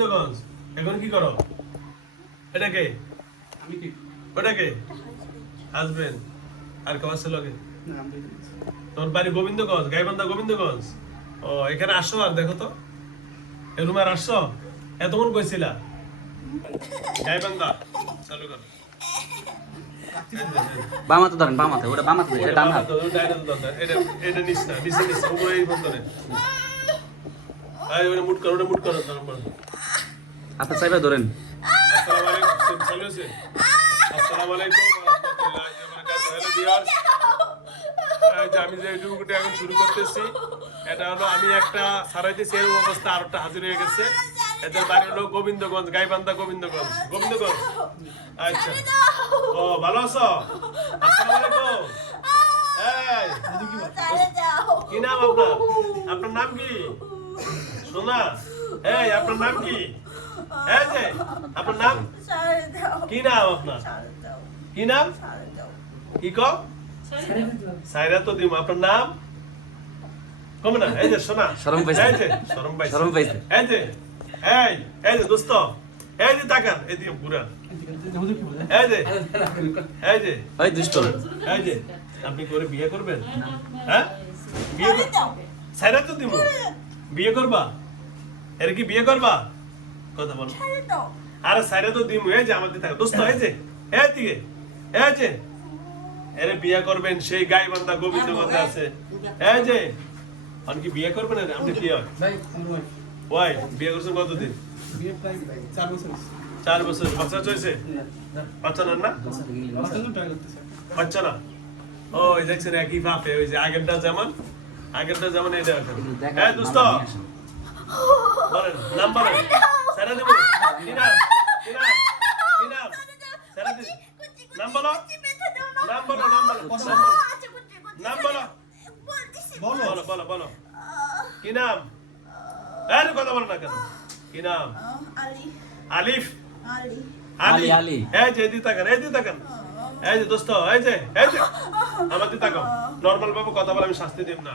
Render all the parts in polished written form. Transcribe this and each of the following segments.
গোবিন্দগঞ্জ। এখন কি করো? এটা কে? আমি কি ওটা কে? হাজবেন্ড। আর কেউ আছে লগে? না আমি তোমার বাড়ি গোবিন্দগঞ্জ, গাইবান্ধা গোবিন্দগঞ্জ। ও এখানে আসছো আর দেখো তো, এই রুমে আর আসছো? এতক্ষণ কইছিলা গাইবান্ধা। চালু করো। বামাতে ধরেন, বামাতে, ওটা বামাতে, এটা ডান হাত। এটা নিস না, নিচে নিস উপরে এই বন্ধ রে। আয় ওটা মুট করো, ওটা মুট করো তারপর। হাতে চাইবে ধরেন। আসসালামু আলাইকুম। চালু আছে? আসসালামু আলাইকুম ওয়া রাহমাতুল্লাহি ওয়া বারাকাতুহু। হ্যালো ভিউয়ার্স, আমি যে ভিডিওটা এখন শুরু করতেছি, এটা হলো আমি একটা সারাইতেছি এই অবস্থা, আর একটা হাজির হয়ে গেছে। এদের বাড়ি হলো গোবিন্দগঞ্জ, গাইবান্ধা গোবিন্দগঞ্জ। গোবিন্দগঞ্জ, আচ্ছা। ও ভালো আছো? আসসালামু আলাইকুম। এই কি নাম আপনার? আপনার নাম কি? সোনা। এই আপনার নাম কি? এই যে আপনার নাম কি? নাম আপনার কি? নাম কি? কম সাইরা তো দিম। আপনার নাম কম না? এই যে সোনা, শরম পাইছে। এই যে শরম পাইছে, শরম পাইছে। এই যে এই যে দোস্ত, এই যে তাকান, এই যে পুরা, এই যে এই যে ওই দুষ্ট। এই যে আপনি করে বিয়ে করবেন? হ্যাঁ বিয়ে সাইরা তো দিব। বিয়ে করবা? এর কি বিয়ে করবা? কথা বলো। আরে সাইরা তো দিমু। এই যে আমাদের থাকে দোস্ত, এই যে এই দিকে, এই যে এরে বিয়ে করবেন, সেই গাইবান্ধা গোবিন্দগঞ্জে আছে। এই যে আপনি কি বিয়ে করবেন? আপনি কি হয়? ভাই আমার ওয়াই বিয়ে করছেন কতদিন? বিয়ে প্রায় 4 বছর হয়েছে। 4 বছর। বাচ্চা চলছে? বাচ্চা না? না বাচ্চার জন্য ট্রাই করতেছে। বাচ্চা না। ও এই দেখছেন একই ভাবে, ওই যে আগেরটা যেমন এটা এখন। এই দোস্ত বলেন, নাম বলেন। সারা দেব কি নাম? কি নাম? কি নাম? সারা দেব নাম বলো। নাম বলো, নাম বলো, নাম বলো, বলো বলো বলো বলো। কি নাম? এর কথা বলো না কেন? কি নাম? আলিফ। আলী, আলী। এই যে এদিকে তাকান, এদিকে তাকান। এই যে দোস্ত, এই যে আমার দিকে তাকাও। নরমাল ভাবে কথা বলে, আমি শাস্তি দেব না।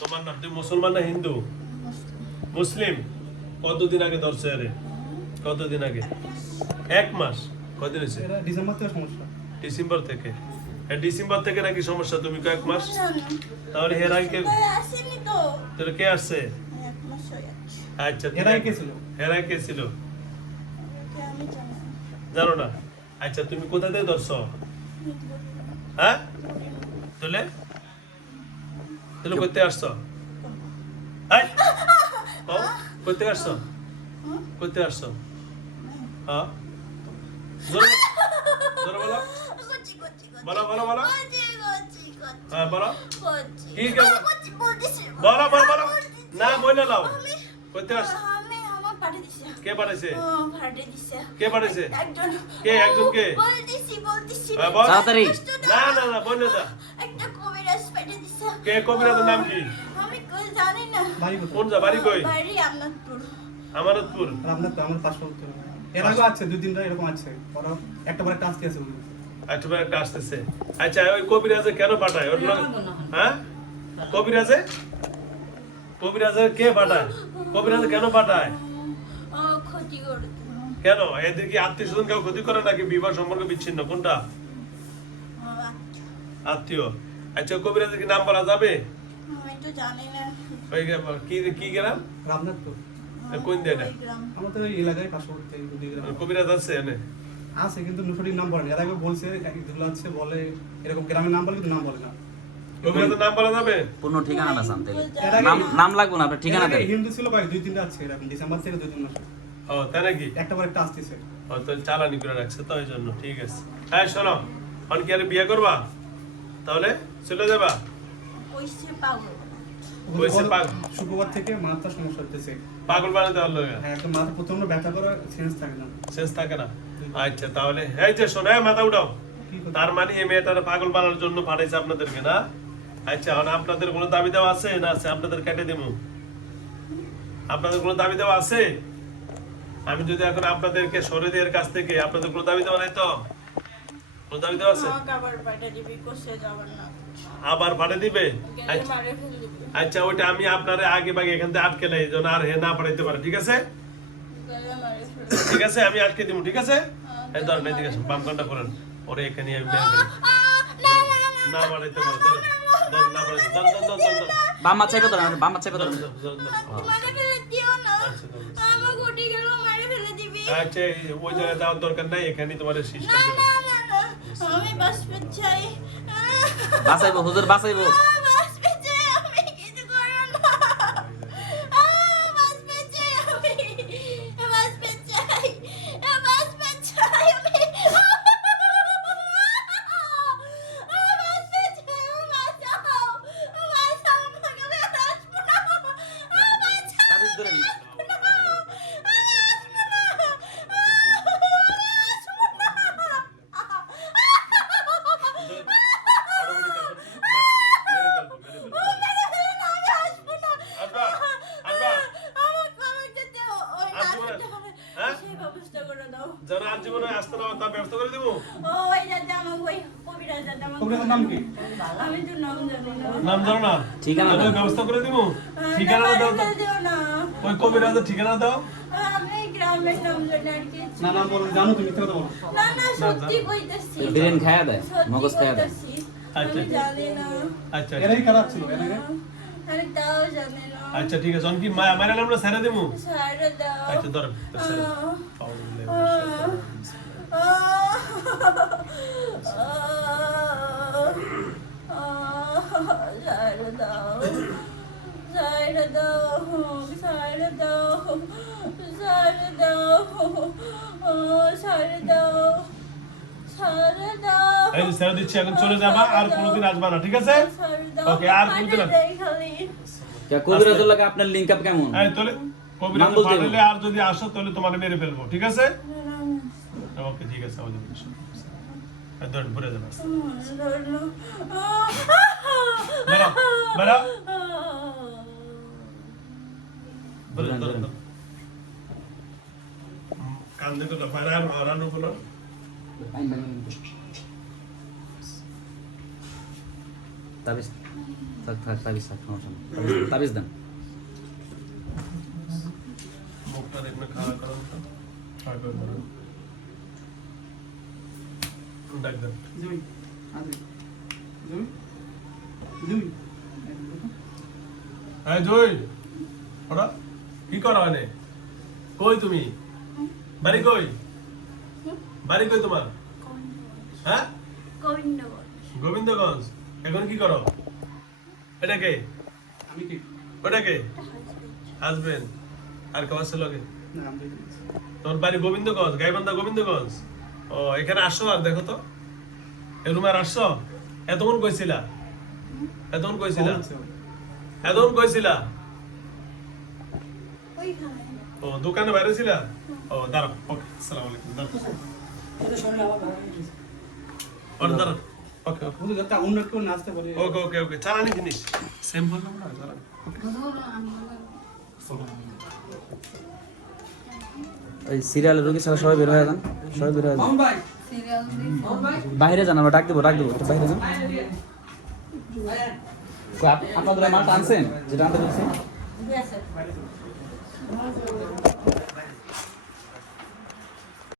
তোমার নাম? তুমি মুসলমান না হিন্দু? মুসলিম। কতদিন আগে ধরছে রে? কতদিন আগে? 1 মাস? কতদিন হয়েছে? এটা ডিসেম্বর থেকে সমস্যা। ডিসেম্বর থেকে? ডিসেম্বর থেকে নাকি সমস্যা? তুমি কয়েক মাস? তাহলে এর আগে তাহলে কে আসছে? আচ্ছা এর আগে কে ছিল? এর আগে কে ছিল জানো না? আচ্ছা তুমি কোথা থেকে ধরছো? হ্যাঁ তাহলে তাহলে করতে আসছো? এই ও করতে আসছো? করতে আসছো? হ্যাঁ জোরে জোরে বলো, বলো বলো বলো। হ্যাঁ বলো। কি বলো বলো বলো। না বলে নাও। করতে আসছো? কে পাঠাইছে? কে পাঠাইছে? কে? একজন কে? হ্যাঁ, বল। তাড়াতাড়ি। না না না বলে না। কে কবিরাজের নাম কি? বাড়ি কোথায়? কোন যা বাড়ি কই? আমানতপুর। আর আপনার তো আমার পাসপোর্ট। এর আগে আছে 2-3 টা এরকম আছে। ওরা একটা পরে একটা আসতে আছে বলে। আচ্ছা একটা আসতেছে। আচ্ছা ওই কবিরাজে কেন পাঠায়? ওর লোক হ্যাঁ কবিরাজে কে পাঠায়? কবিরাজে কেন পাঠায়? কেন? এদের কি আত্মীয় স্বজন কেউ ক্ষতি করে নাকি বিবাহ সম্পর্ক বিচ্ছিন্ন? কোনটা? আত্মীয়। আচ্ছা কবিরাজের কি নাম বলা যাবে? ওই কি কি গ্রাম? রামনাথ তো কোন দেটা? আমাদের ওই এলাকায় পাসপোর্ট থেকে 2 গ্রাম কবিরাজ আছে এনে? আছে, কিন্তু নুসরির নাম বলে না। এর আগে বলছে যেগুলো আছে বলে এরকম গ্রামের নাম বলে, কিন্তু নাম বলে না। কবিরাজের নাম বলা যাবে? পূর্ণ ঠিকানাটা জানতে এর আগে নাম লাগবে না, আপনার ঠিকানা এর আগে দেন। হিন্দু ছিল ভাই 2-3 টা আছে এরকম ডিসেম্বর থেকে 2-3 মাস। ও তাই নাকি? একটা পর একটা আসতেছে। ও তো চালানি করে রাখছে তো এই জন্য। ঠিক আছে। হ্যাঁ শোনো, অন কি আর বিয়ে করবা? তাহলে চলে যাবা? কইছে পাগল। শুক্রবার থেকে মাথার সমস্যা হতেছে। পাগল বানাতে পারলো না? হ্যাঁ, একটা মাথা প্রচন্ড ব্যথা করে, সেন্স থাকে না। শেষ থাকে না? আচ্ছা তাহলে এই যে শোনো, মাথা উঠাও। কি করতে? তার মানে এই মেয়েটার পাগল বানানোর জন্য পাঠাইছে আপনাদেরকে না? আচ্ছা এখন আপনাদের কোনো দাবি দেওয়া আছে না? আছে আপনাদের কেটে দেবো। আপনাদের কোনো দাবি দেওয়া আছে? আমি যদি এখন আপনাদেরকে সরে দিই এর কাছ থেকে, আপনাদের কোনো দাবি দেওয়া নাই তো? কোনো দাবি দেওয়া আছে? আবার পাঠিয়ে দিবে? আচ্ছা ওইটা আমি আপনারে আগে ভাগে এখান থেকে আটকে নাই যেন আর হে না পাঠাইতে পারে। ঠিক আছে? ঠিক আছে আমি আটকে দিব ঠিক আছে এই ধরেন এদিকে আসুন বাম কানটা করেন ওরে এখানে আমি বের করি না বাড়াইতে পারো ধর না বাড়াইতে ধর বাম হাত চাইবে ধরেন বাম হাত চাইবে ধরেন আচ্ছা ওই জায়গায় যাওয়ার দরকার নাই এখানে তোমার সিস্টেম আমি বাস চাই বাঁচাইবো হুজুর বাঁচাইবো বাস চাই আমি কিছু করো না বাস চাই আমি বাস চাই বাস চাই আমি তাবিজ ধরেন যারা আর জীবনে আসতে না তার ব্যবস্থা করে দেবো কবিরাজের নাম কি? নাম জানো না ঠিকানা তাহলে দাও। ব্যবস্থা করে দেবো ঠিকানা দাও তো। ওই কবিরাজের ঠিকানা দাও না নাম বলো জানো তুমি মিথ্যা কথা বলো বিরিয়ানি খায়া দেয় মগজ খায়া দেয় আচ্ছা আচ্ছা এরাই খারাপ ছিল এর আগে আমি তাও জানি না আচ্ছা ঠিক আছে অনকি মায়া মায়ের নামটা ছেড়ে দেবো ছাড়ে দাও আচ্ছা ধর ছাড়ে দাও ছাড়ে দাও ছাড়ে দাও ছাড়ে দাও ছাড়ে দাও ছাড়ে দাও এই যে ছেড়ে দিচ্ছি এখন চলে যাবা আর কোনোদিন আসবা না ঠিক আছে ছাড়ে দাও ওকে আর কোনোদিন খালি কবিরাজের লাগে আপনার লিংক আপ কেমন এই তাহলে কবিরাজ নাম বলতে পাঠালে আর যদি আসো তাহলে তোমার মেরে ফেলবো ঠিক আছে ওকে ঠিক আছে আমাদের ধরেন ঘুরে যাবে বেড়া বেড়া ধরেন ধরেন কান দেখো তো বাইরে আর মারানো বলো তাবিজ থাক থাক তাবিজ থাক সমস্যা নেই তাবিজ দেন মুখটা দেখলে খাওয়া করো তো খাওয়া করো ডাক দেন জুই আদি জুই জুই হ্যাঁ জয় ওরা কি করো এনে কই তুমি বাড়ি কই বাড়ি কই তোমার হ্যাঁ গোবিন্দগঞ্জ এখন কি করো এটা কে আমি কি ওটা কে হাজবেন্ড আর কেউ আছে লগে না আমি দেখি তোমার বাড়ি গোবিন্দগঞ্জ গাইবান্ধা গোবিন্দগঞ্জ ও এখানে আসছো আর দেখো তো এই রুমে আর আসছো এতক্ষণ কইছিলা এতক্ষণ কইছিলা এতক্ষণ কইছিলা ও দোকানে বাইরে ছিলা ও দাঁড়াও ওকে আসসালামু আলাইকুম দাঁড়াও ওর দাঁড়াও ওকে ওকে বুঝে যাতে অন্য কেউ নাচতে পারে ওকে ওকে ওকে চালানি জিনিস সেম বললাম না দাঁড়াও এই সিরিয়ালের রোগী ছাড়া সবাই বের হয়ে যান সবাই বের হয়ে যান ভাই বাইরে যান আমরা ডাক দেবো একটু বাইরে যান আপনাদের মালটা আনছেন যেটা আনতে বলছি